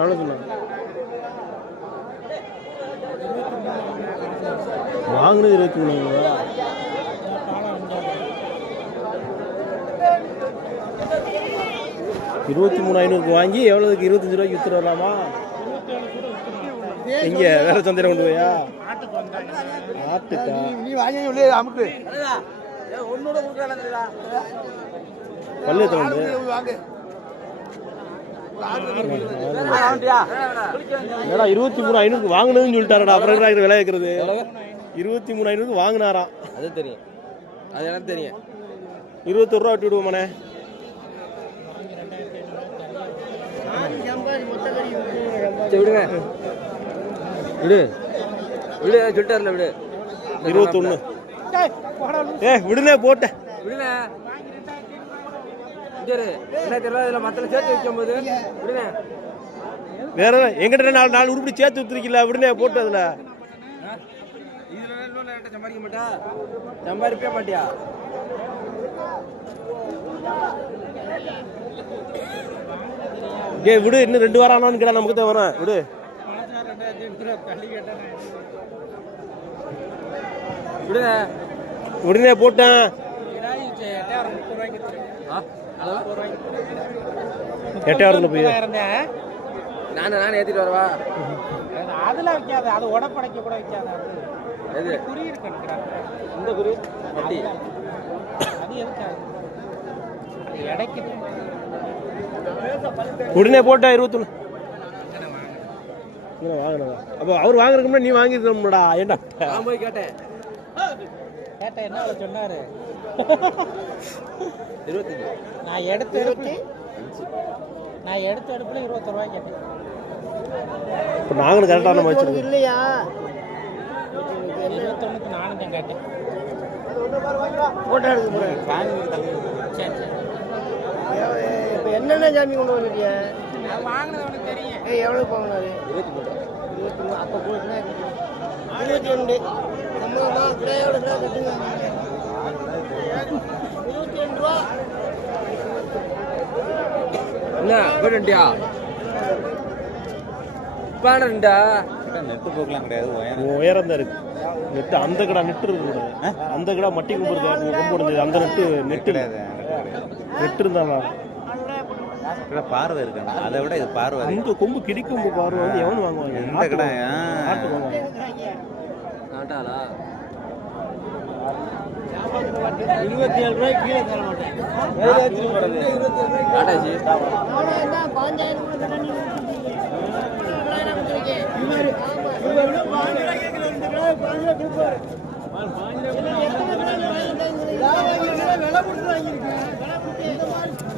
எவ்வளோ சொன்னாங்க? வாங்கினது 23,000. 23,500 வாங்கி எவ்வளோதுக்கு 25 ரூபாய்க்கு வித்துட்டு வரலாமா? எங்க வேற சந்தையில கொண்டு போயா? ஆட்டுக்கா நீ வாங்கி அமுக்கு பல்லு வந்து ஏடா 23,500 வாங்கினதுன்னு சொல்லிட்டாரடா. அப்புறம் விலை கேட்கறது 23,500 வாங்கினாராம். அது தெரியும், அது எனக்கு தெரியும். 21 ரூபா விட்டு விடுவோமாண்ணே. விடுங்க விடு விடு சொல்லிட்டார்ல விடு. 21 விடுனே போட்டேன் விடுனே. சரி என்ன தெரியல, இதில் மற்ற சேர்த்து வைக்கும் போது விடுனே. வேற எங்கிட்ட நாலு உருப்படி சேர்த்து ஊத்துருக்கல விடுனே போட்டு. அதுல சம்பாதிக்க மாட்டா, சம்பாதிக்கவே மாட்டியா? விடு, இன்னும் 2 வாரம் ஆனான்னு கேட்டா நமக்கு தான் வரேன். விடு விடுங்க உடனே போட்டேன். 8,000 போய் நானே ஏத்திட்டு வரவா? அதுல வைக்காது, அது உடப்படைக்க கூட வைக்காது. எது குறி இருக்கு இந்த குறி வட்டி அது எதுக்காது எடைக்கு உடனே போட்டா 21 வாங்கினதா? அப்போ அவர் வாங்குறதுக்கு நீ வாங்கிருக்கணும்டா. ஏண்டா நான் போய் கேட்டேன் என்ன சொன்னாரு? 25. நான் எடுத்த எடுப்புல 21 ரூபாய் கேட்டேன். இப்போ நாங்களும் கரெக்டான வச்சிருக்கோம் இல்லையா? 21 நானும் தான் கேட்டேன். போட்டோ எடுக்க போகிறேன். சரி சரி. இப்போ என்னென்ன ஜாமி கொண்டு வந்துட்டியா? நான் வாங்கினது உனக்கு தெரியும். எவ்வளோ வாங்கினாரு? 23. அப்போ போச்சுன்னா 22. நம்ம கிரையோட கட்டுங்க. 22 ரூபா. என்ன போயிட்டியா? பாடண்டா நெட்டு போக்கலாம் கிடையாது, உயரம் தான் இருக்கு. நெட்டு அந்த கடை நெட்டு இருக்கு. அந்த கடை மட்டி கொம்பு இருக்கு. அந்த நெட்டு இருந்தாங்க. பார்வை இருக்கு, அதை விட இது பார்வை. இந்த கொம்பு கிடிக்கொம்பு பார்வை வந்து எவனு வாங்குவாங்க? இந்த கடை ஆட்டு வாங்குவாங்க. நாட்டாளா 27 ரூபாய்க்கு கீழே தர மாட்டேன். நாட்டாச்சு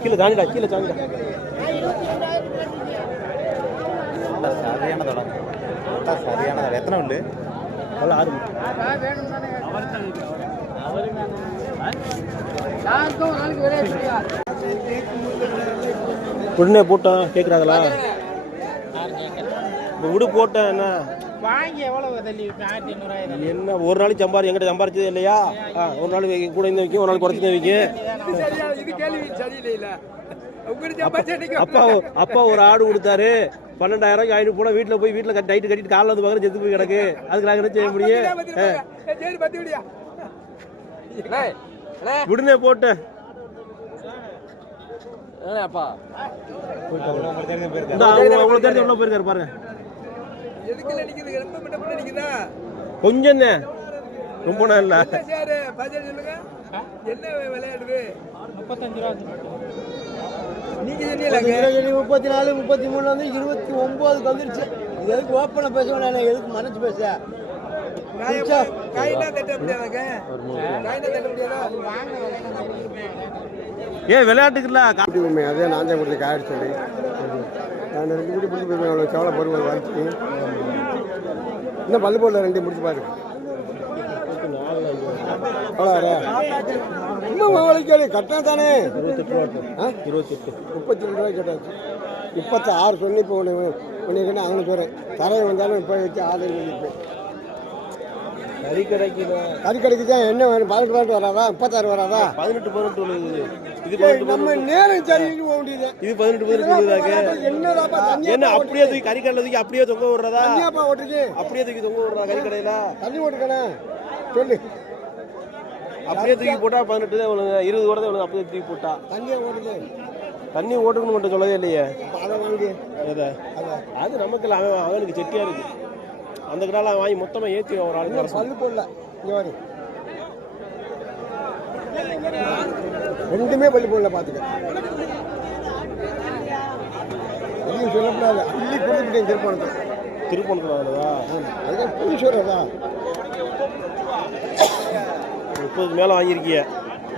கீழே தாண்டிடா, கீழே தாண்டிடா. சரியான தடம், சரியான தடம். எத்தனை உண்டு? அவ்வளோ 6. உடனே போட்டோம் கேட்குறாங்களா? விடு போட்டேன். என்ன வாங்கி எவ்வளவு தள்ளி 1500 என்ன ஒரு நாளைக்கு எங்கிட்ட சம்பாரிச்சது இல்லையா? ஒரு நாள் கூட இருந்து வைக்கும், ஒரு நாள் குறைச்சி வைக்கும். அப்பா ஒரு ஆடு கொடுத்தாரு 12,000 ஐநூறு போனா வீட்டுல போய் வீட்டுல டைட்டு கட்டிட்டு காலில் வந்து பார்க்குற செத்து போய் கிடக்கு. அதுக்கு நாங்கள் என்ன செய்ய முடியும்? விடுனே போட்டேன். அப்பா உங்களுக்கு தெரிஞ்ச எவ்வளோ போயிருக்காரு பாருங்க. கொஞ்சம் தான், ரொம்ப நாள் இல்ல. என்ன விளையாடுது? 35 ரூபா. நீங்க 34 33 வந்து 29 வந்துருச்சு. எதுக்கு ஓப்பனா பேசுவேன்? நான் எதுக்கு மனசு பேச? ஏன் விளையாட்டுக்குல அதே நான் தான் கொடுத்து காய்ச்சி சொல்லி நான் 2 குடி பிடிச்சி போயிருவேன். அவ்வளோ சவளை பொருள் வச்சு இன்னும் பல்லு போடல 2 முடிச்சு பாரு. இன்னும் வலிக்காது கட்டினா தானே. 28 32 ரூபாய்க்கு கேட்டாச்சு. 26 சொல்லி இப்போ ஒன்று அங்கே பேர் தரையை வந்தாலும் இப்போ வச்சு ஆர்டர் பண்ணியிருப்பேன். கறி கடைக்கு கறி கடைக்கு தான் என்ன வேணும்? 18 வராதா? 36 வராதா? 18 இது நம்ம நேரம் சரின்னு போக முடியுது. இது 18 என்னதாப்பா என்ன அப்படியே தூக்கி கறி கடையில தூக்கி அப்படியே தொங்க விடுறதா? தண்ணியாப்பா ஓட்டுருக்கு. அப்படியே தூக்கி தொங்க விடுறதா கறி கடையில? தண்ணி ஓட்டுக்கணே சொல்லு. அப்படியே தூக்கி போட்டா 18 தான் விழுங்க, 20 கூட தான் விழுங்க. அப்படியே தூக்கி போட்டா தண்ணியை ஓட்டுது. தண்ணி ஓட்டுன்னு மட்டும் சொல்லவே இல்லையே. அதை வாங்கி அது நமக்கு இல்லை, அவனுக்கு செட்டியா இருக்கு. அந்த கடாலாம் வாங்கி மொத்தமா ஏற்றி ஒரு ஆளுக்கு பல்லு போடல. இங்கே வரும் ரெண்டுமே பல்லு போடல. பார்த்துக்க எதுவும் சொல்லக்கூடாது. அள்ளி கொடுத்துட்டேன் திருப்பணத்தில் வாங்கினதா? அதுதான் பொய் சொல்றதா? 30 மேலே வாங்கியிருக்கிய.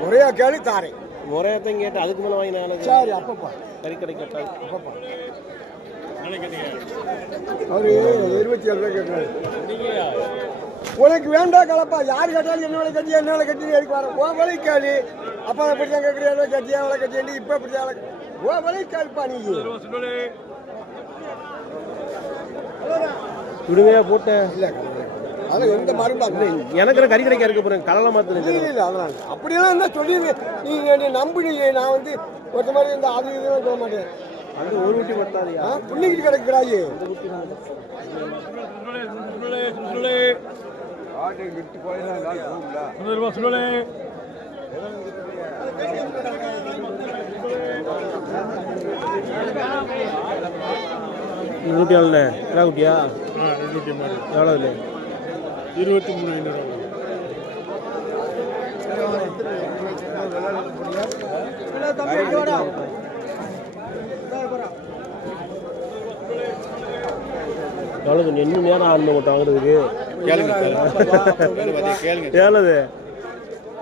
முறையா கேள்வி தாரேன். முறையத்தான் கேட்டேன், அதுக்கு மேலே வாங்கினேன். சரி அப்பப்பா கறி கடை கேட்டாங்க. அப்பப்பா அவரு 27 ரூபாய் கேட்குறாரு. உனக்கு வேண்டாம் கலப்பா. யார் கேட்டாலும் என்ன வேலை கட்டியா என்ன வேலை கட்டி எடுக்க வர உன் வேலை கேளு. அப்பா எப்படி தான் கேட்குறியா என்ன கட்டியா வேலை கட்டி இப்போ எப்படி தான் உன் வேலை கேளுப்பா. நீ விடுமையா போட்டேன். இல்லை அது எந்த மருந்து எனக்கு கறி கடைக்கு இருக்க போறேன். கலலாம் மாத்திரம் இல்லை அதெல்லாம் அப்படியெல்லாம் இருந்தால் சொல்லி நீ நம்பி நான் வந்து ஒருத்த மாதிரி இந்த அது இதுவும் சொல்ல மாட்டேன். அது ஒரு ஊட்டி பத்தாதியா? புள்ளிக்கிட்டு கிடக்குறாயே. நூற்றி ஏழுண்ணே என்ன குட்டியா? எவ்வளோ இல்லை? 23,500. எவ்வளோ இன்னும் நேரம் ஆடணும் மட்டும் வாங்குறதுக்கு? எவ்வளவு?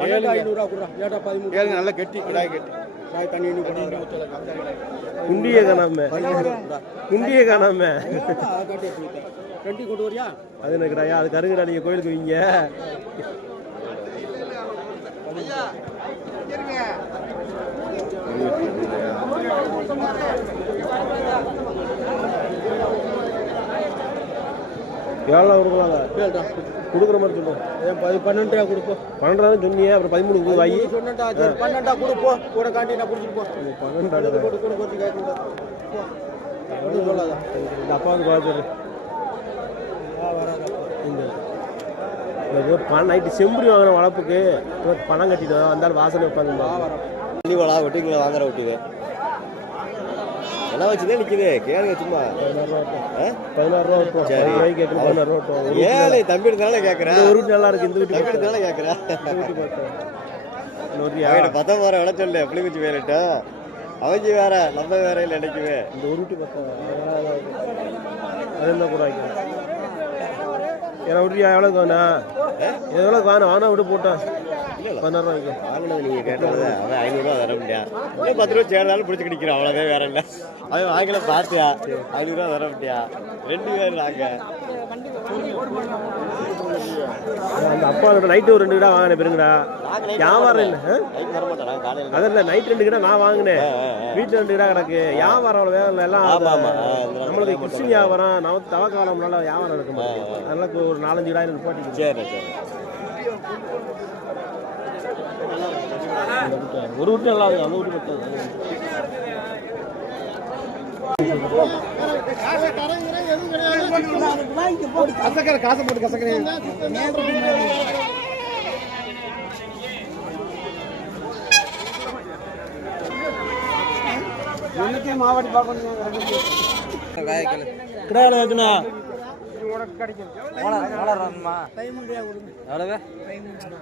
500 நல்லா கட்டி தண்ணி குண்டியே காணாம குண்டியே காணாம கட்டி கொண்டு வரியா? அது என்ன கிடையாது. அது கருங்கடா. நீங்க கோயிலுக்கு வைங்க. எவ்வளோ கொடுக்கலாங்க? கொடுக்குற மாதிரி சொல்லுவோம். 12 ரூபா கொடுப்போம். 12 சொன்னியே, அப்புறம் 13 வாங்கி சொன்னா 12 கொடுப்போம். கூட காண்டி நான் குடிச்சிட்டு போ. 12 போட்டு கேட்க சொல்லாத. இந்த அப்பாவுக்கு பார்த்துரு. இந்த பணம் நைட்டு செம்புரி வாங்குற வளர்ப்புக்கு பணம் கட்டிட்டு வந்தாலும் வாசனை வைப்பாங்க. வண்டிங்களா வெட்டிங்களா வாங்குற விட்டுங்க எல்லாம் வச்சுதான் நிற்குது. கேளுங்க சும்மா 16 ரூபா விட்டுரும். சரி கேட்டு 16 ரூபா விட்டுரும். ஏழை தம்பி எடுத்தாலே கேட்குறேன். ஒரு வீட்டு நல்லா இருக்கு. இந்த வீட்டு தம்பி எடுத்தாலே கேட்குறேன். பத்த போகிற விட சொல்லு. புளிக்குச்சி வேலைட்டா அவங்க வேற நம்ம வேற இல்லை நினைக்குவே. இந்த ஒரு வீட்டு பத்தம் அது என்ன கூட வைக்கிறேன். ஏன்னா விட்டு எவ்வளோக்கு வேணா? எவ்வளோக்கு வேணும்? வானா விட்டு போட்டேன். 16 ரூபாய்க்கு வாங்கினது நீங்கள் கேட்டது. அவன் 500 ரூபா தர முடியா? 10 ரூபா சேர்ந்தாலும் பிடிச்சி கிடைக்கிறோம். அவ்வளோதான் வேற இல்லை. அவன் வாங்கல பார்த்தியா? 500 ரூபா தர முடியா? 2 பேர் நாங்கள் அந்த அப்பா நைட்டு ஒரு 2 கிடா வாங்கினேன். பெருங்கடா வியாபாரம் இல்லை. வர மாட்டேன் காலையில். அதில் நைட் 2 கிடா நான் வாங்கினேன். வீட்டில் 2 கிடா கிடக்கு. வியாபாரம் அவ்வளோ வேலை இல்லை. எல்லாம் நம்மளுக்கு கிறிஸ்டின் வியாபாரம் தவக்காலம்னால வியாபாரம் இருக்க மாட்டேங்குது. அதனால ஒரு 4-5 கிடா நிப்பாட்டிக்கு. சரி சரி. ஒரு வீட்டு நல்லா இருக்கு. அந்த வீட்டு பத்தாது. காசை போட்டு கசக்கிறேன். மாவட்டி பார்க்கணும். கிடால இருக்குண்ணா.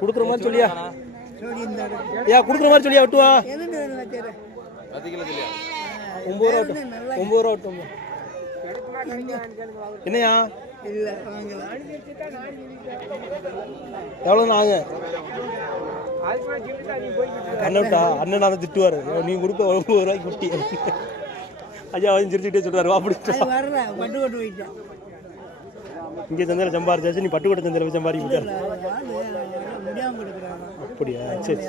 கொடுக்குற மாதிரி சொல்லியா? ஏன் கொடுக்குற மாதிரி சொல்லியா? விட்டுவா 9 ரூபா விட்டு. என்னையா எவ்வளோ ஆகுங்க? அண்ணன் விட்டா அண்ணன் அதை திட்டுவார். நீ கொடுக்க 9 ரூபாய்க்கு குட்டி. ஐயா வந்து சிரிச்சுட்டே சொல்றாரு. அப்படி இங்கே சந்தையில் சம்பாரிச்சாச்சு. நீ பட்டுக்கோட்டை சந்தையில் சம்பாதிக்க. அப்படியா? சரி.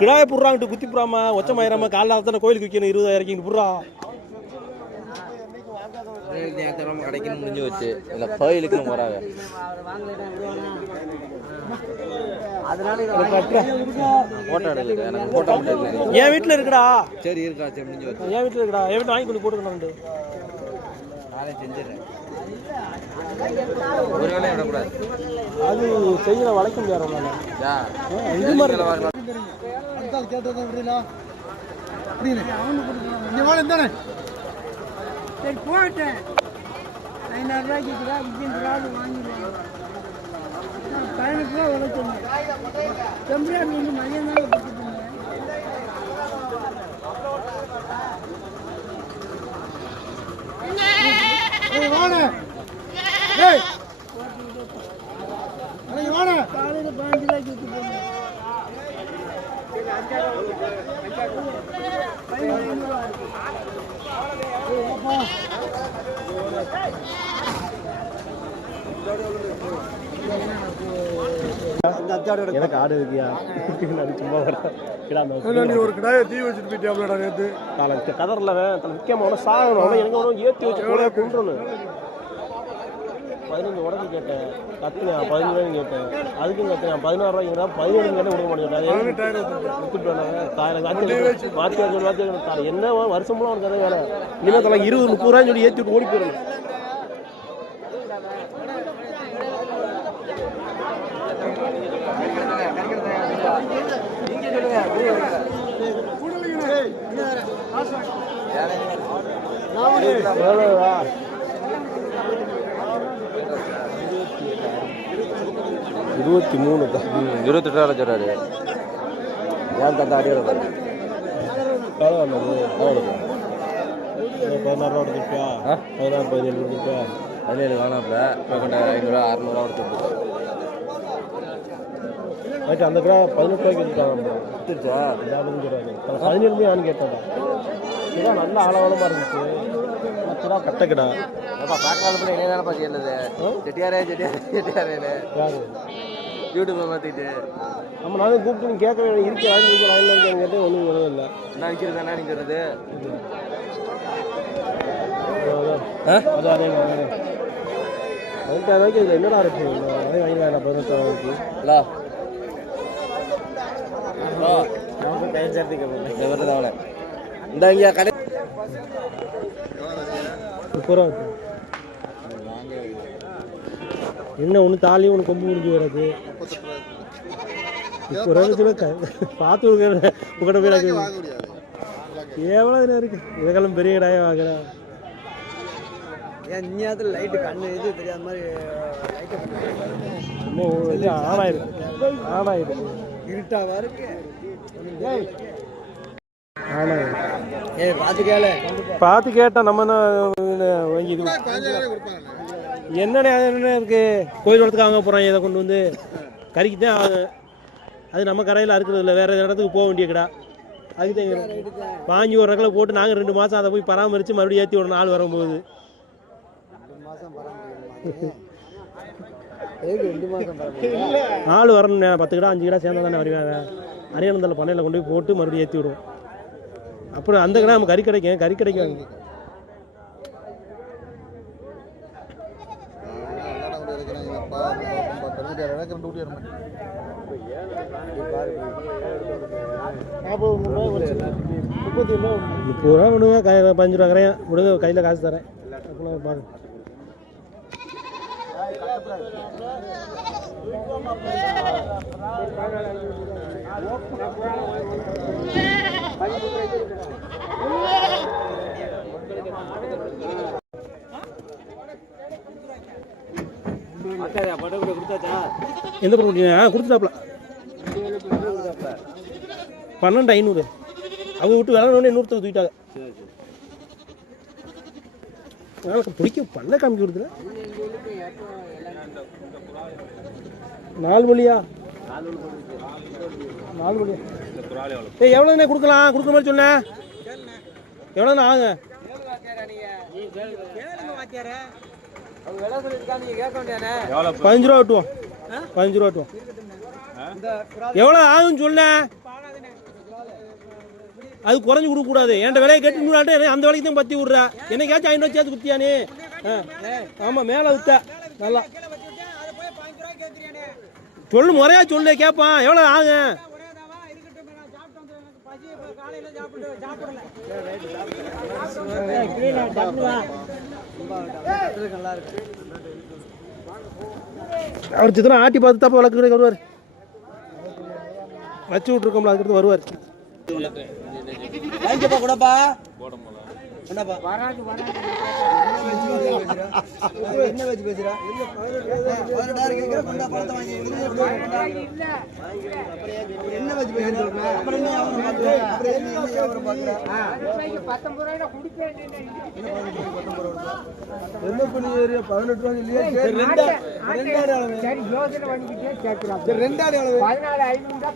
கிடாய புடுறாங்கிட்டு குத்தி புறாம ஒச்சமாயிராம காலைல தானே கோயிலுக்கு விற்கணும். 20,000 புறா கிடைக்கணும் முடிஞ்சு வச்சு இல்லை கோயிலுக்கு போறாங்க. போட்டோ எடுக்கல எனக்கு போட்டோ மட்டும் இல்லை. என் வீட்டில் இருக்குடா. சரி இருக்கா சரி முடிஞ்சு வச்சு என் வீட்டில் இருக்குடா. என் வீட்டில் வாங்கி கொண்டு போட்டுக்கணும். நாளை செஞ்சிடறேன். ஒரு வேலையை விடக்கூடாது. அது செய்யல வளைக்க முடியாது. இது மாதிரி கேட்டது அப்படின்னா புரியல. சரி போட்டேன். 500 ரூபாய்க்கு வாங்கிடுவாங்க. 18 ரூபா உழைச்சேன். டெம்பரரி வந்து மதியம் தான் கொடுத்துட்டீங்க. காலையில் 15 ரூபாய்க்கு விட்டு போங்க. எனக்கு ஆடு இருக்கியா? சும்மா ஒரு கடாயை தீ வச்சுட்டு போயிட்டாப்லடா நேற்று. கதர்ல முக்கியமான சாகணும். எனக்கு ஒன்றும் ஏற்றி வச்சு கூட கொண்டுறணும். 15 உடம்பு கேட்டேன். கத்துனேன் 15 ரூபாய்க்கு கேட்டேன். அதுக்கும் கத்துனேன் 16 ரூபாய்க்கு கேட்டேன். 17 கேட்டேன் கொடுக்க மாட்டேன். என்ன வருஷம்லாம் ஒரு கதை வேலை. இனிமேல் தலை 20-30 ரூபாய்ன்னு சொல்லி ஏற்றி விட்டு ஓடி போயிடணும். எவ்வளோவா? 23 28 ரூபா சொல்றாரு. ஏன் தந்தா அடியோட 16 ரூபா கொடுத்துருப்பியா? 16 17 கொடுத்துருப்பியா? 17 வேணாப்ல. இப்போ கொண்ட 500 600 கொடுத்துருக்கு. அந்த கடை 18 ரூபாய்க்கு கொடுத்தாங்க. கொடுத்துருச்சா? 17 யான்னு கேட்டேன். இதான் நல்ல ஆழவளமாக இருந்துச்சு. கட்ட கடை பார்க்காத என்ன தானே பார்த்து என்னது செட்டியாரே செட்டியாரேன்னு யாரு யூடியூப்ல மாற்றிட்டு நம்ம நானும் கூப்பிட்டு நீ கேட்க வேணும். இருக்கேன் லைனில் இருக்கேன்னு கேட்டேன். ஒன்றும் வரவே இல்லை. என்ன நிற்கிறது என்ன நிற்கிறது? அது அதே 18 ரூபாய்க்கு இதில் என்னடா இருக்கு? அதே வாங்கி வேண்டாம் 18 ரூபாய்க்கு. ஹலோ டைம் சேர்த்துக்க வருது அவளை இந்த இங்கே கடை 30 ரூபா என்ன ஒன்று தாலி ஒன்று கொம்பு முடிஞ்சு வராது. 30 ரூபா பார்த்து உங்கள்கிட்ட போய் எவ்வளோ தினம் இருக்கு. இதெல்லாம் பெரிய கடாயே வாங்குறா. ஏன் இந்நேரத்தில் லைட்டு கண்ணு இது தெரியாத மாதிரி இன்னும் ஆனாயிருக்கு இருட்டாவா இருக்கு. பார்த்து கேட்டா நம்ம வாங்கி என்னடா என்ன இருக்கு. கோயில் இடத்துக்கு வாங்க போகிறான். இதை கொண்டு வந்து கறிக்கு தான் அது நம்ம கரையில் அறுக்கிறது இல்லை. வேறு இடத்துக்கு போக வேண்டிய கடா. அதுக்கு தான் வாங்கி ஒரு ரகலை போட்டு நாங்கள் 2 மாதம் அதை போய் பராமரித்து மறுபடியும் ஏற்றி ஒரு நாள் வரும்போது 2 மாதம் ஆள் வரணும். 10 கிடா 5 கிடா சேர்ந்தா தானே வருவாங்க. அரியானந்தில் பண்ணையில் கொண்டு போய் போட்டு மறுபடியும் ஏற்றி விடுவோம். அப்புறம் அந்த கடை நம்ம கறி கிடைக்கும். இப்போ ரூபா விடுங்க. 15 ரூபா கரையா விடுங்க. கையில் காசு தரேன். பாருங்க எந்த படம் கொடுத்துட்டாப்ல 12,500 அவங்க விட்டு வேலை இன்னொருத்தர் தூக்கிட்டாங்க. வேலை பிடிக்க பண்ண காமிக்க கொடுத்துல 4 வழியா ஏய் எவ்வளோண்ணே கொடுக்கலாம்? கொடுக்குற மாதிரி சொன்னேன். எவ்வளோண்ணா ஆகுங்க? 15 ரூபா விட்டுவோம். 15 ரூபா விட்டுவோம். எவ்வளோ ஆகுன்னு சொன்னேன். அது குறைஞ்சி கொடுக்கக்கூடாது. என்கிட்ட விலையை கேட்டு இன்னொரு அந்த விலைக்கு தான் பற்றி விட்றா. என்னைக்காச்சும் 500 சேர்த்து குத்தியானே. ஆமாம் மேலே வித்தா நல்லா சொல்லு, முறையா சொல்லு, கேட்பான். எவ்வளோ ஆகும்? அவர் சித்திரம் ஆட்டி பார்த்து தப்ப வளர்க்குறதுக்கு வருவார். வச்சு விட்ருக்கோம்ல, அதுக்கு வருவார். கூடப்பா என்ன வச்சு பேசுறா? என்ன வச்சு என்ன பண்ணி 18 ரூபாய் இல்லையா?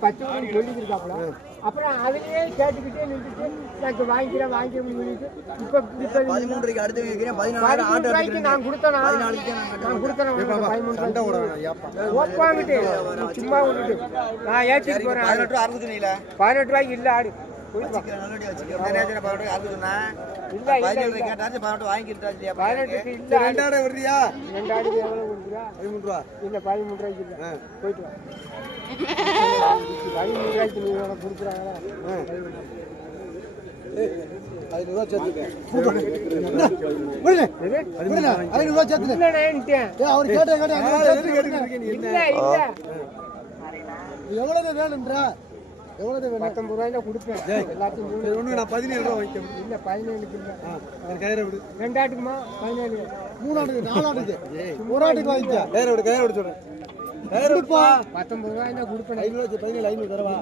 14,500 அப்புறம் அதுலயே கேட்டுக்கிட்டே நின்றுட்டு எனக்கு வாங்கிக்கிறேன் சொல்லிட்டு இப்ப 13 ரூபாய்க்கு அடுத்து கேக்குறேன். 14 ரூபாய்க்கு நான் கொடுத்தேன். நான் கொடுத்தேன் 13 ஒப்பாங்கிட்டு சும்மா விட்டுட்டு நான் ஏற்றிட்டு போறேன். 18 ரூபாய் அறுக்குது நீல 18 ரூபாய்க்கு இல்ல ஆடு நல்லபடியா வச்சுக்க. நிறைய 18 ரூபாய் அறுக்குதுன்னா இல்ல 17 ரூபாய் கேட்டாச்சு 18 வாங்கிட்டாச்சு. 18 இல்ல. ரெண்டாடை வருதியா? ரெண்டாடு எவ்வளவு கொடுக்குறா? 13 ரூபா இல்ல 13 ரூபாய்க்கு இல்ல. போயிட்டு வா. 13 ரூபாய்க்கு நீ கொடுக்குறாங்களா? 500 ரூபா சேர்த்துக்க. 500 ரூபா சேர்த்துக்க. அவர் கேட்ட இல்ல இல்ல எவ்வளவு வேணும்ன்றா? எவ்வளவு வேணும்? 19 ரூபாயில கொடுப்பேன் எல்லாத்தையும். ஒண்ணு நான் 17 ரூபா வாங்கிக்கேன். இல்ல 17 இல்ல. கயிறை விடு. 2 ஆட்டுக்குமா? 17 3 ஆட்டுக்கு 4 ஆட்டுக்கு ஒரு ஆட்டுக்கு வாங்கிக்க. கயிறை விடு சொல்றேன். கயிறை விடுப்பா. 19 ரூபாயில கொடுப்பேன். 500 17 500 தரவா?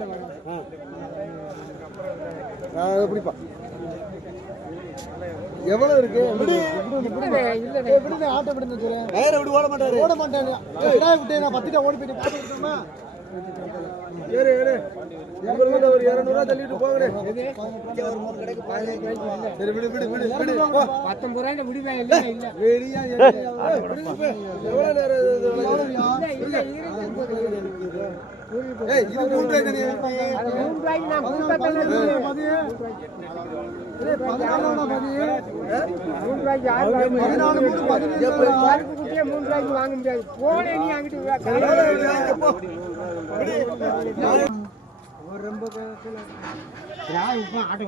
எப்படிப்பா? எவ்வளவு இருக்கு? ஆட்டை விடுங்க சொல்றேன். கயிறை விடு. ஓட மாட்டாரு. விட்டு நான் 10 ஓடி போயிட்டு காசு கொடுத்தோமா? ஏறு ஒரு 200 ரூபா தள்ளிட்டு போகிறேன். சரி விடு 19 ரூபாயில விடுவேன். இல்ல இல்ல எவ்வளவு நேரம் ஏய் இது 3 ரூபாய் தானே? அது 3 ரூபாய்க்கு நான் கொடுத்தேன். 3 ரூபாய்க்கு யாரு 3 ரூபாய்க்கு வாங்க முடியாது. போனே நீ அங்கிட்டு ரொம்ப ஆடு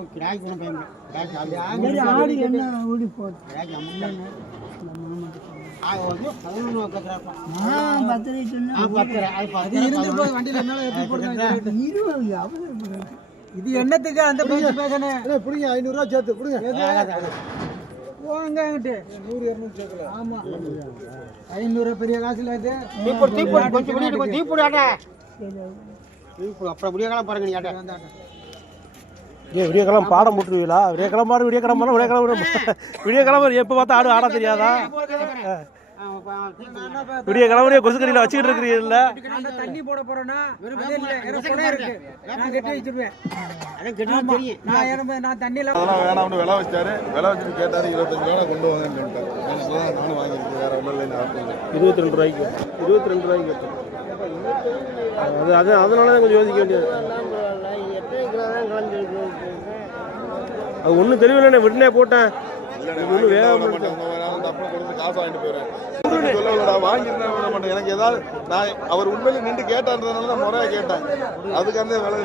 என்ன ஓடி போகுது. இது என்னத்துக்கு அந்த பேச்சு பேசணும்? புடிங்க 500 ரூபா சேர்த்து புடிங்க. போங்க அங்கிட்டு 100 200 சேர்க்கல. ஆமா 500 பெரிய காசுல இது. அப்புறம் விடிய காலம் பாருங்க. நீ விடிய கிழமை பாடம் போட்டுருவீங்களா? விடிய கிழமை விடிய கிழமை எப்போ பார்த்தா ஆடு ஆட தெரியாதா? விடிய கிழமையே கொசுக்கடியில் வச்சுக்கிட்டு இருக்கிறீங்கல்ல? தண்ணி போட போறேன்னா இருக்கு. நான் கட்டி வச்சிருவேன். நான் தண்ணியில வேணாம்னு விலை வச்சாரு. விலை வச்சுட்டு கேட்டாரு 25 ரூபா கொண்டு வாங்கன்னு சொல்லிட்டாரு. நானும் வாங்கியிருக்கேன். வேற ஒன்றும் இல்லை. 22 ரூபாய்க்கு அது அதனால தான் கொஞ்சம் யோசிக்க வேண்டியது. அது ஒன்றும் தெரியவில்லை. விடனே போட்டேன். ஒன்றும் வேக காசு வாங்கிட்டு போயிடுறேன். வாங்கியிருந்தேன் விட மாட்டேன். எனக்கு ஏதாவது நான் அவர் உண்மையில நின்று கேட்டான்றதுனால தான் முறையா கேட்டேன். அதுக்காக விலை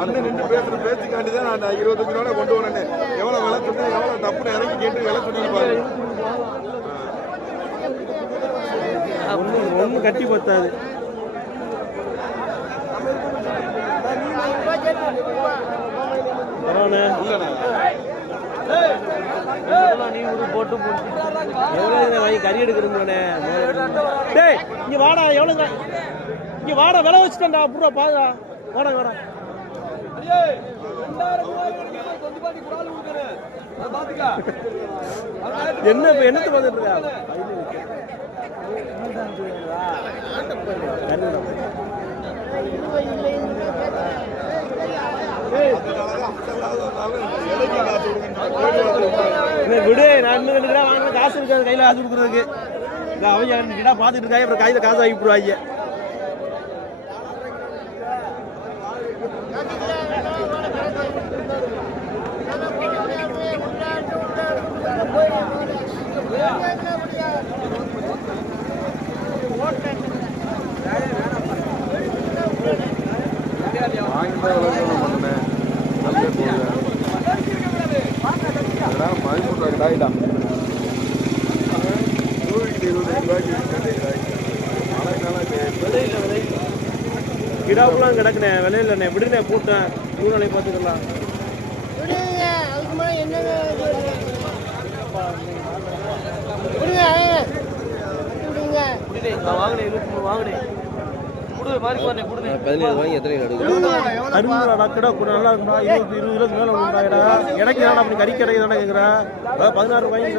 அண்ணன் நின்று பேசுற பேச்சுக்காண்டி தான் நான் 25 ரூபா கொண்டு வரேன். எவ்வளவு விலை சொன்னேன், எவ்வளவு டப்புன்னு இறங்கி கேட்டு விலை சொன்னேன். ஒன்றும் கட்டி பத்தாது. வாங்கி கறி எடுக்கிறோம். இங்க வாடா. எவ்வளவு இங்க வாடா. விலை வச்சுட்டா அப்புறம் பாதா. வாடா வாடா. என்னத்து பார்த்துட்டு இருக்கா? விடு. நான் இன்னும் 2 கிலோ வாங்கின காசு இருக்காது கையில். காசு கொடுக்குறதுக்கு அவங்க 2 கிலோ பார்த்துட்டு இருக்காங்க. அப்புறம் கையில் காசு வாங்கி போடுவாங்க. அதனால 13 ரூபா கிடாய் தான் 25 ரூபாய்க்கு கிடாவுலாம் கிடக்குனே விலையிலண்ணே விடுனே போட்டேன் சூழ்நிலை பார்த்துக்கலாம் அறுபது கிடா கூட நல்லா இருக்குடா 20 கிலோக்கு மேலே உண்டாயிடா எனக்கு தான் அப்படி கறி கிடைக்கு தானே கேட்குறேன் அதாவது 16 ரூபாய்க்கு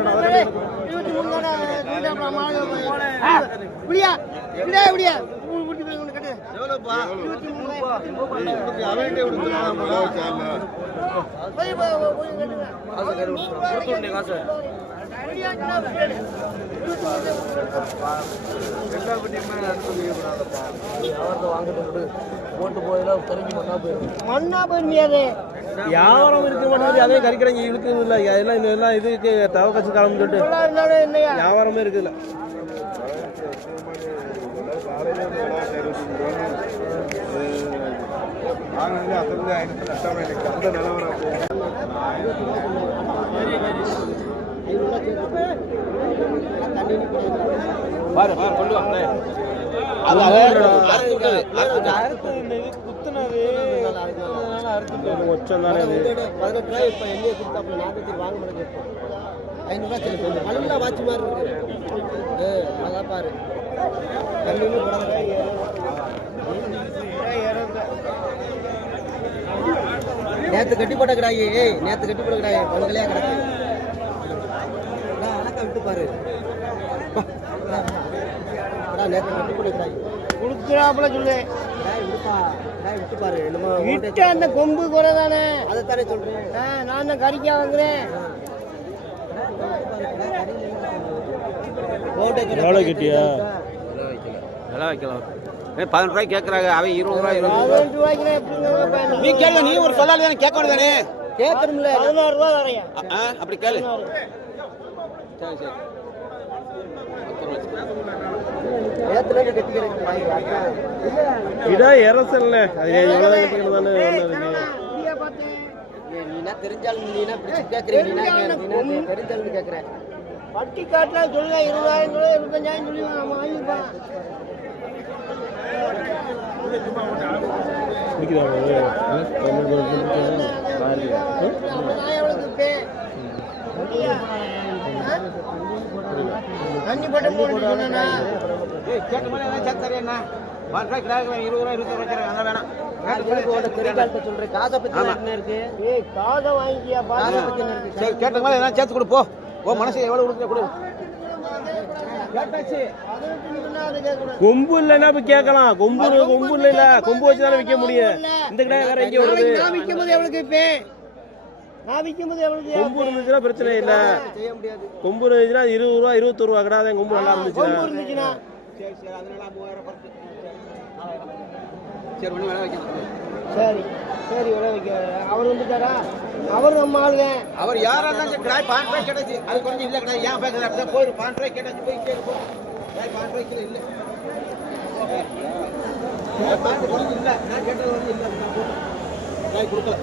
வியாபாரம் இருக்க மாட்டேங்குது அதே கறிக்கடைங்க இழுக்குது இல்லை எல்லாம் இதுக்கு தவக்கச்சு காலம் சொல்லிட்டு வியாபாரமே இருக்குதுல்ல அந்த நிலவரம் பாரு பாரு கொண்டு வாங்க ஒச்சம் தானே அது 18 ரூபாய் இப்போ எண்ணெய் கொடுத்தாப்புல 40 வாங்க மாட்டேங்க 500 ரூபாய் சொல்லி நல்லா வாட்சி மாதிரி இருக்கு நல்லா பாரு கல்லுமே போடாத நேற்று கட்டி போட்ட கிடாயி நேற்று கட்டி போட்ட கிடாயி பங்கலையா கிடக்கு அழகா விட்டு பாரு நேற்று கட்டி போட்ட கிடாயி கொடுக்குறாப்புல சொல்லு விடுப்பா விட்டு பாரு என்னமோ விட்டு அந்த கொம்பு குறை தானே அதைத்தானே சொல்றேன் நான் தான் கறிக்கா வாங்குறேன் எவ்வளோ கிட்டியா விலை வைக்கலாம் 15 ரூபாய் கேட்கறாங்க அவன் 20 ரூபாய் நீ கேளு நீ ஒரு சொல்லாலே தானே கேட்க வேண்டியதானே கேட்கணும்ல 16 ரூபா வரையா அப்படி கேளு சரி சரி கிடா இரசல்ல அது எவ்வளோ கட்டிக்கணும் தானே நீனா தெரிஞ்சாலும் நீனா பிடிச்சி கேட்கறீங்க நீனா தெரிஞ்சாலும் கேட்கறேன் பட்டி காட்டுல சொல்லுங்க 20,000 சொல்லு 25,000 சொல்லி நம்ம வாங்கிப்போம் தண்ணி போட்டு போட்டு சொன்னா கேட்ட மாதிரி என்ன சேர்த்தாரேண்ணா 10 ரூபாய் கிராக்கு 20 ரூபாய் 22 ரூபாய் அங்கே வேணாம் தெரிஞ்சாலும் சொல்றேன் காசை பத்தி என்ன இருக்கு காதை வாங்கிக்கியா காசை பத்தி என்ன இருக்கு சரி கேட்ட மாதிரி என்ன சேர்த்து கொடு போ மனசு எவ்வளவு கொடுக்குற கொடு கொம்பு இல்லைன்னா இப்ப கேட்கலாம் கொம்பு இல்ல கொம்பு வச்சு தானே விற்க முடியும் இந்த கடை வேற எங்க வருது நான் விக்கும்போது எவ்வளவு விற்பேன் நான் விக்கும்போது எவ்வளவு கொம்பு இருந்துச்சுன்னா பிரச்சனை இல்ல செய்ய முடியாது கொம்பு இருந்துச்சுன்னா 20 ரூபா 21 ரூபா கிடையாது கொம்பு நல்லா கொம்பு இருந்துச்சுன்னா இருந்துச்சுன்னா சரி சரி அதனால 3000 பர்த்து சரி ஒண்ணு வேலை வைக்கலாம் சரி சரி விலை வைக்க அவர் வந்துட்டாரா அவர் நம்ம ஆளுங்க அவர் யாரா இருந்தாலும் கிராய் 5 ரூபாய் கிடைச்சு அது கொஞ்சம் இல்ல கிராய் ஏன் பேசுற அப்படியே போயிரு 5 ரூபாய் கிடைச்சு போய் கேடு போ கிராய் 5 ரூபாய் கிலோ இல்ல இல்ல நான் கேட்டது வந்து இல்ல கிராய் கொடுக்கல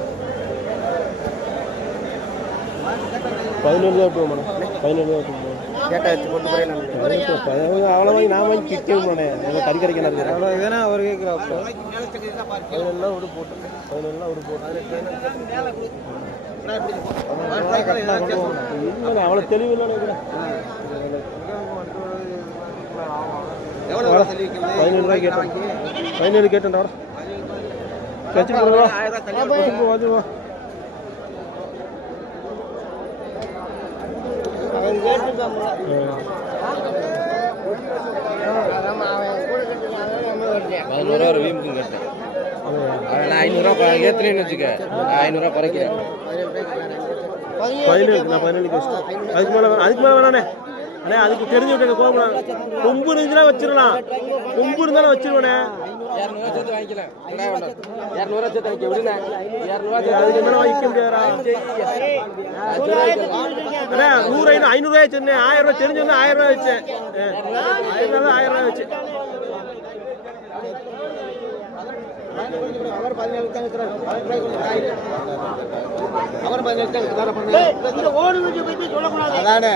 17 ரூபா போகும் 17 ரூபா போகும் கேட்டா வச்சு கொண்டு போறேன் அவ்வளோ வாங்கி நான் வாங்கி கிட்டே கறி கறிக்கணும் அவ்வளோ இதுனா அவர் கேட்குறாப்புல பதினெல்லாம் விடு போட்டு இல்லை அவ்வளோ தெளிவு இல்லை 17 ரூபாய் கேட்டேன் 17 கேட்டேன்டா வச்சு போடுவா அவன் கேட்டுருக்காங்க ஒரு வீமுக்கும் கேட்டேன் நான் 500 ரூபா ஏத்துறேன்னு வச்சுக்க 500 ரூபா குறைக்கிறேன் 17 நான் 17 வச்சுட்டேன் அதுக்கு மேலே வேணானே அண்ணே அதுக்கு தெரிஞ்சு விட்டு கோபம் கொம்பு இருந்துச்சுன்னா வச்சிடலாம் கொம்பு இருந்தாலும் வச்சிருவேனே 200 சேர்த்து வாங்கிக்கலாம் 200 சேர்த்து வாங்கிக்க விடுங்க 200 அதுக்கு மேலே வாங்கிக்க முடியாதா அண்ணே 100 500 ரூபாய் வச்சிருந்தேன் 1000 ரூபாய் தெரிஞ்சு 1000 ரூபாய் வச்சேன் 1000 ரூபாய் வச்சு அவர் 17 தான் இருக்கிறார். அவர் 17 தான் இருக்கிறார். இந்த ஓடு வீட்டு பத்தி சொல்லக்கூடாது. அதானே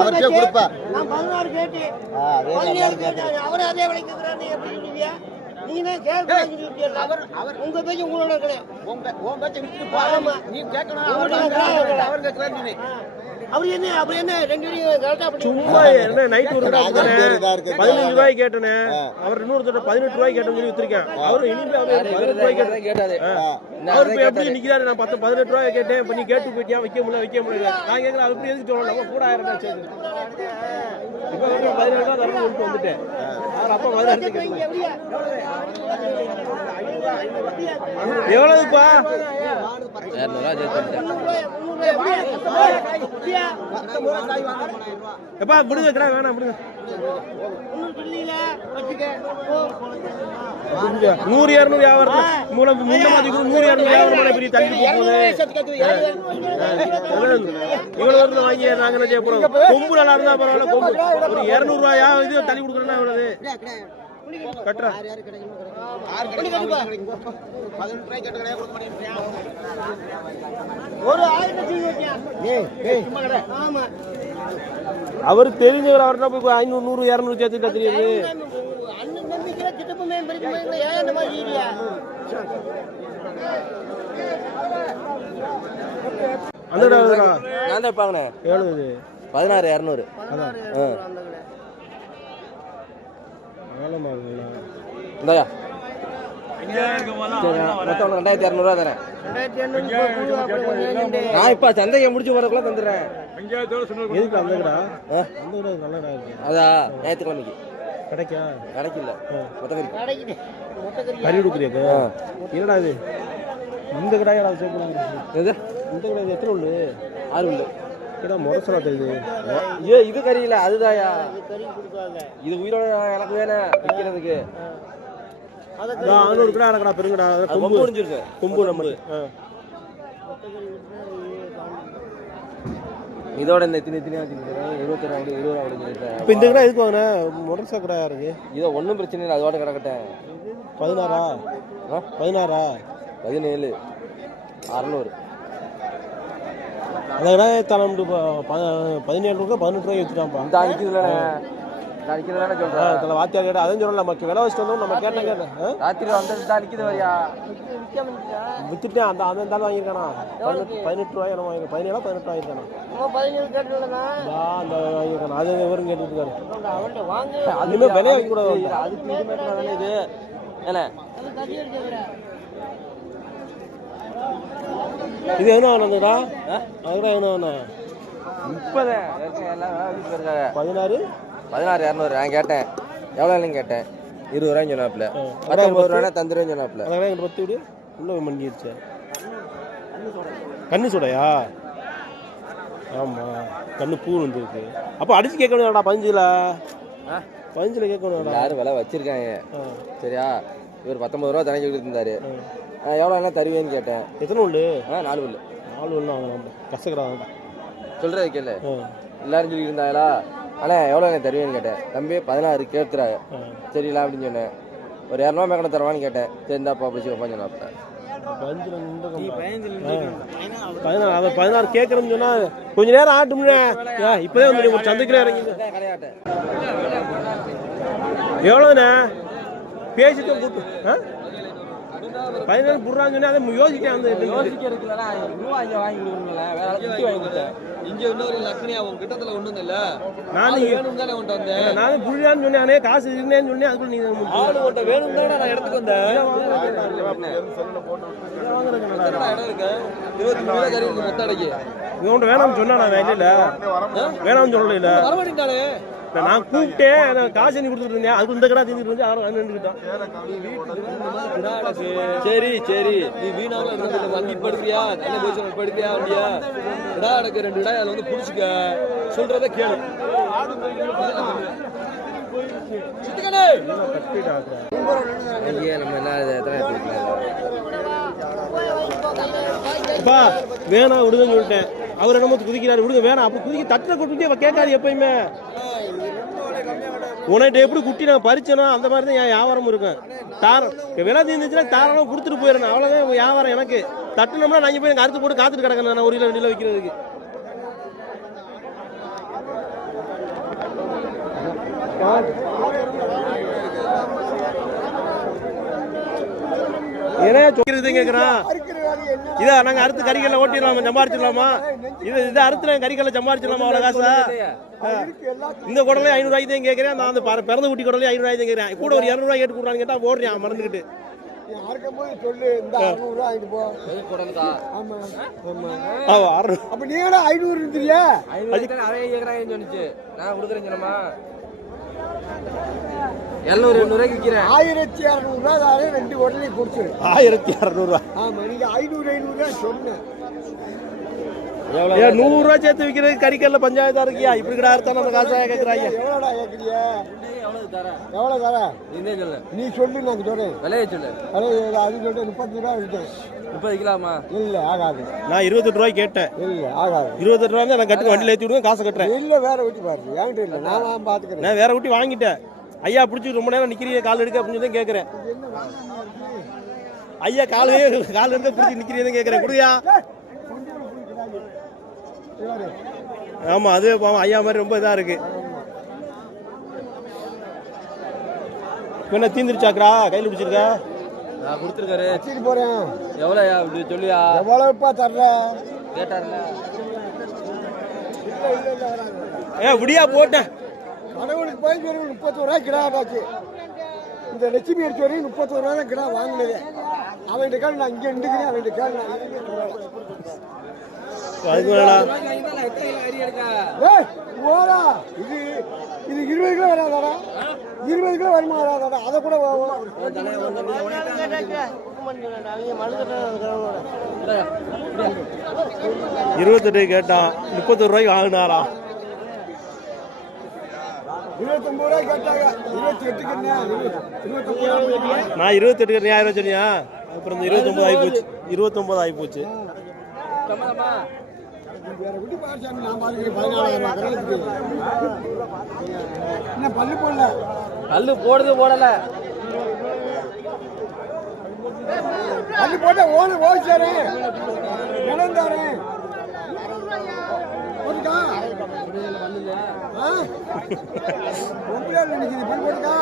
அவர்கிட்ட கொடுப்பா. நான் 16 கேட்டேன். அதே 17 கேட்டேன். அவர் அதே விலைக்கு இருக்கிறாரு. எப்படி சொல்லுவீங்க? நீங்க கேட்கறீங்க. அவர் உங்க பேச்சு உங்களோட கிடையாது. உன் பேச்சை விட்டுட்டு போகாம நீ கேட்கணும். அவர் கேட்கறாரு நீ. அவர் என்ன 2 பேரும் கரெக்டா பண்ணி சும்மா என்ன நைட் ஒரு 15 ரூபாய் கேட்டனே. அவர் இன்னொரு 18 ரூபாய் கேட்டேன்னு சொல்லி வித்துருக்கேன். அவரு இனிமே அவர் 18 ரூபாய் கேட்டாரு. அவர் இப்ப எப்படி நிக்கிறாரு? நான் 18 ரூபாய் கேட்டேன். இப்ப நீ கேட்டு போயிட்டியா? வைக்க முடியல. நான் கேட்கல. அவர் எதுக்கு சொல்லணும்? நம்ம கூட 1000 ரூபாய் சேர்த்து இப்ப 17 ரூபாய் தரணும் சொல்லிட்டு வந்துட்டேன். அவர் அப்பா 16 எவ்வளவுப்பா? 200 எப்பா விடுங்க கடை வேணாம் விடுங்க. 100-200 வியாபாரம் மூலம் முன்ன மாதிரி 100-200 வியாபாரம் பெரிய தள்ளி போகுது. இவ்வளவு வருது வாங்கி நாங்க என்ன செய்ய போறோம்? கொம்பு நல்லா இருந்தா பரவாயில்ல. கொம்பு ஒரு 200 ரூபாயா இது தள்ளி கொடுக்குறேன்னா இவ்வளவு கட்டுறா. அவரு தெரிஞ்சவர். அவர்கிட்ட போய் 500 200 சேர்த்துட்டா தெரியாது. அந்த நான் தான் பாங்கண்ணே. எவ்வளவு? 16,200. இந்தாயா மொத்தம் 2,200 தரேன். நான் இப்ப சந்தையை முடிச்சு வரக்குள்ள தந்துடுறேன். எதுக்கு அந்த கடா? அந்த கடை நல்ல கடை இருக்கு. அதா ஞாயிற்றுக்கிழமைக்கு கிடைக்கா? கிடைக்கல. மொத்தம் கறி கொடுக்குறியாக்கு? என்னடா இது? இந்த கடாய் சேர்க்கணும். இந்த கடை எத்தனை உண்டு? 6 உண்டு. கடை முரசலா தெரியுது. இது கறி இல்ல, அதுதாயா. இது உயிரோட எனக்கு வேணும் விற்கிறதுக்கு. 600 கடை அடக்கடா பெருங்கடா. கொம்பு முடிஞ்சிருக்கு. கொம்பு நம்ம இதோட இந்த எத்தனை 22 இப்போ இந்த கடை எதுக்கு வாங்கின? முரசா கடை இருக்கு. இதோ ஒன்றும் பிரச்சனை இல்லை. அதோட கிடக்கட்டேன். 16 17 600. அந்த கடை தரம் 17 ரூபா 18 ரூபாய் வச்சுட்டான்ப்பா. இந்த அடிக்கிறதுல சொல்றேன். வாத்தியார் கேட்டா அதான் சொல்லலாம். நமக்கு விலை வச்சுட்டு வந்தோம். நம்ம கேட்டேன் ராத்திரி வந்து அடிக்குது வரையா வித்துட்டேன். அந்த அந்த இருந்தாலும் வாங்கியிருக்கானா? 18 ரூபாய் நம்ம வாங்கி 17 18 வாங்கியிருக்கானா? அந்த வாங்கியிருக்கானா? அது விவரம் கேட்டுட்டு இருக்காரு. அதுமே விலையை வாங்கி கூட அதுக்கு இது என்ன இது என்ன வேணும்டா? அதுதான் என்ன வேணும்? இப்போதான் 16 200 நான் கேட்டேன். எவ்வளோ இல்லைன்னு கேட்டேன். 20 ரூபாய்ன்னு சொன்னாப்புல. 19 ரூபாய் தந்துருவேன்னு சொன்னாப்புல. அதெல்லாம் எங்கிட்ட 10 விடு. உள்ள மண்டிடுச்சு. கண்ணு சுடையா? ஆமா கண்ணு பூ வந்துருக்கு. அப்போ அடிச்சு கேட்கணும்டா. 15 கேட்கணும். யாரும் விலை வச்சிருக்காங்க. சரியா? இவர் 19 ரூபா தனி சொல்லிட்டு இருந்தாரு. எவ்வளோ என்ன தருவேன்னு கேட்டேன். எத்தனை உண்டு? 4 உள்ள. 4 உள்ள வாங்கலாம். கஷ்டக்கடா சொல்றது கேள்ல. எல்லாரும் சொல்லி இருந்தாங்களா? அண்ணே எவ்வளோ என்ன தருவேன்னு கேட்டேன். தம்பி 16 கேட்குறாங்க. சரிங்களா அப்படின்னு சொன்னேன். ஒரு 200 மேக்கணை தருவான்னு கேட்டேன். சரி இந்தாப்பா அப்படி சொல்லி சொன்னாப்பா. 16 கேட்கறேன்னு சொன்னா கொஞ்ச நேரம் ஆட்டும்ல. இப்பதான் வந்து ஒரு சந்தைக்குள்ள இறங்கி எவ்வளவுண்ணே பேசிட்டு கூட்டு 17 புடுறான்னு சொன்னா அதை யோசிக்க அந்த நானும் புரியான்னு சொன்னேன். காசு இருந்தேன்னு சொன்னேன். அதுக்குள்ள நீ வேணும் தான் நான் இடத்துக்கு வந்தேன். 23 மொத்த அடைக்கு இவன்ட்ட வேணாம்னு சொன்னா நான் வேலையில வேணாம்னு சொல்லல. நான் கூப்பிட்டேன். காசு நீ கொடுத்துட்டு இருந்தேன். அதுக்கு இந்த கடை தீர்ந்துட்டு வந்து யாரும் நின்றுக்கிட்டான். சரி சரி நீ வீணாவில் வண்டி படுப்பியா தண்ணி போய் படுப்பியா அப்படியா இடா எனக்கு 2 இடம் அதில் வந்து பிடிச்சிக்க சொல்றத கேளு. நம்ம வேணாம் விடுங்கன்னு சொல்லிட்டேன். அவர் என்னமோ குதிக்கிறாரு. விடுங்க வேணாம். அப்போ குதிக்க தட்டில் கொண்டு கேட்காது எப்பயுமே. உனக்கிட்ட எப்படி குட்டி நான் பறிச்சனோ அந்த மாதிரி தான் என் வியாபாரம் இருக்கும். விலை தீர்ந்துச்சுன்னா தாராளமாக கொடுத்துட்டு போயிடணும், அவ்வளோதான் வியாபாரம். எனக்கு தட்டுனோம்னா நான் போய் எனக்கு அறுத்து போட்டு காத்துட்டு கிடக்கணும் நான் 1 கிலோ 2 கிலோ வைக்கிறதுக்கு. ஏன்னா சொல்றது கேட்குறான், இதா நாங்கள் அறுத்து கறிக்கல்ல ஓட்டிடலாமா, சம்பாரிச்சிடலாமா? இதை அறுத்து நாங்கள் கறிக்கல்ல சம்பாரிச்சிடலாமா? அவ்வளோ காசா? இந்த குடலே 500 ரூபாய்க்கு தான் கேட்குறேன். நான் அந்த பிறந்த குட்டி குடலே 500 ரூபாய்க்கு தான் கேட்குறேன். கூட ஒரு 200 ரூபாய் கேட்டு கொடுறான்னு கேட்டால் போடுறேன் மறந்துக்கிட்டு. சொல்லு இந்த 600 ரூபா ஆயிட்டு போ. ஆமா ஆமா 600. அப்ப நீங்க 500 இருந்துறியா? 500 அவன் கேக்குறாங்கன்னு சொன்னிச்சு, நான் கொடுக்குறேன்னு சொன்னமா 700 800 விற்கிறேன். 1200 ரூபா தானே 2 ஹோட்டலையும் கொடுத்துரு. 1200 ரூபா. ஆமா நீங்க 500 500 தான் சொன்னேன். 100 ரூபா சேர்த்து விற்கிறது கறிக்கல்ல பஞ்சாயத்தா இருக்கியா? இப்படி கிடா அறுத்தா நம்ம காசா கேட்குறாங்க. எவ்வளோடா கேட்குறியா? எவ்வளவு தர? எவ்வளோ தர? நீ சொல்லு, நீ சொல்லு, நான் சொல்றேன். விலையை சொல்லு. அது சொல்லிட்டு 30 ரூபா விட்டேன். 30 கிலோமா? இல்லை ஆகாது. நான் 28 ரூபாய்க்கு கேட்டேன். இல்லை ஆகாது. 28 ரூபா தான் நான் கட்டு வண்டியில் ஏற்றி விடுவேன், காசை கட்டுறேன். இல்லை வேற ஊட்டி பாருங்க, என்கிட்ட இல்லை, நான் பார்த்துக்கிறேன். நான் வேற ஊட்டி வாங்கிட்டேன். ஐயா பிடிச்சி ரொம்ப நேரம் நிற்கிறீங்க, கால் எடுக்க அப்படின்னு தான் கேட்குறேன். ஐயா கால் எடுக்க பிடிச்சி நிற்கிறீங்க கேட்குறேன். குடியா? ஆமா அதுவே பாவம் ஐயா மாதிரி ரொம்ப இதாக இருக்கு. என்ன தீந்துருச்சாக்கா கையில் பிடிச்சிருக்கா? நான் கொடுத்துருக்காரு. வச்சுட்டு போறேன். எவ்வளோயா இப்படி சொல்லியா? எவ்வளவுப்பா தர்ற? கேட்டாருல. விடியா போட்டேன். கடவுளுக்கு போய் 31 ரூபாய் கிடா ஆச்சு. இந்த லட்சுமி அடிச்சு வரையும் 31 ரூபா தான் கிடா வாங்கினது. அவன் கால் நான் இங்கே நின்றுக்கிறேன், அவன் கால் நான் ஓடா. இது 20 கிலோ வராதாடா? 20 கிலோ வருமா வராதாடா? அதை கூட 28 கேட்டான், 31 ரூபாய்க்கு வாங்கினாரா? 29 ரூபாய் கேட்டாங்க. 28க்கு நான் 28க்கு 1000 சொன்னியா? அப்புறம் 29 ஆகி போச்சு. 29 ஆகி போச்சு. வேற குட்டி பாரிசாமி நான் பாருங்க 14,000 என்ன பல்லு போடல. கல்லு போடுது போடல. பல்லு போட்டா ஓய்ச்சாரு இழந்தாரு. போட்டுக்கா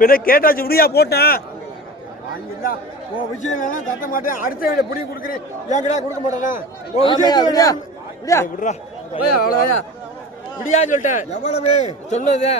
பின்ன கேட்டாச்சு விடியா போட்டேன். விஷயம் தட்ட மாட்டேன். அடுத்த வீட புடி கொடுக்குறேன். என் கிட்ட கொடுக்க மாட்டேனா? விடியா அவ்வளோயா விடியான்னு சொல்லிட்டேன். எவ்வளவு சொன்னது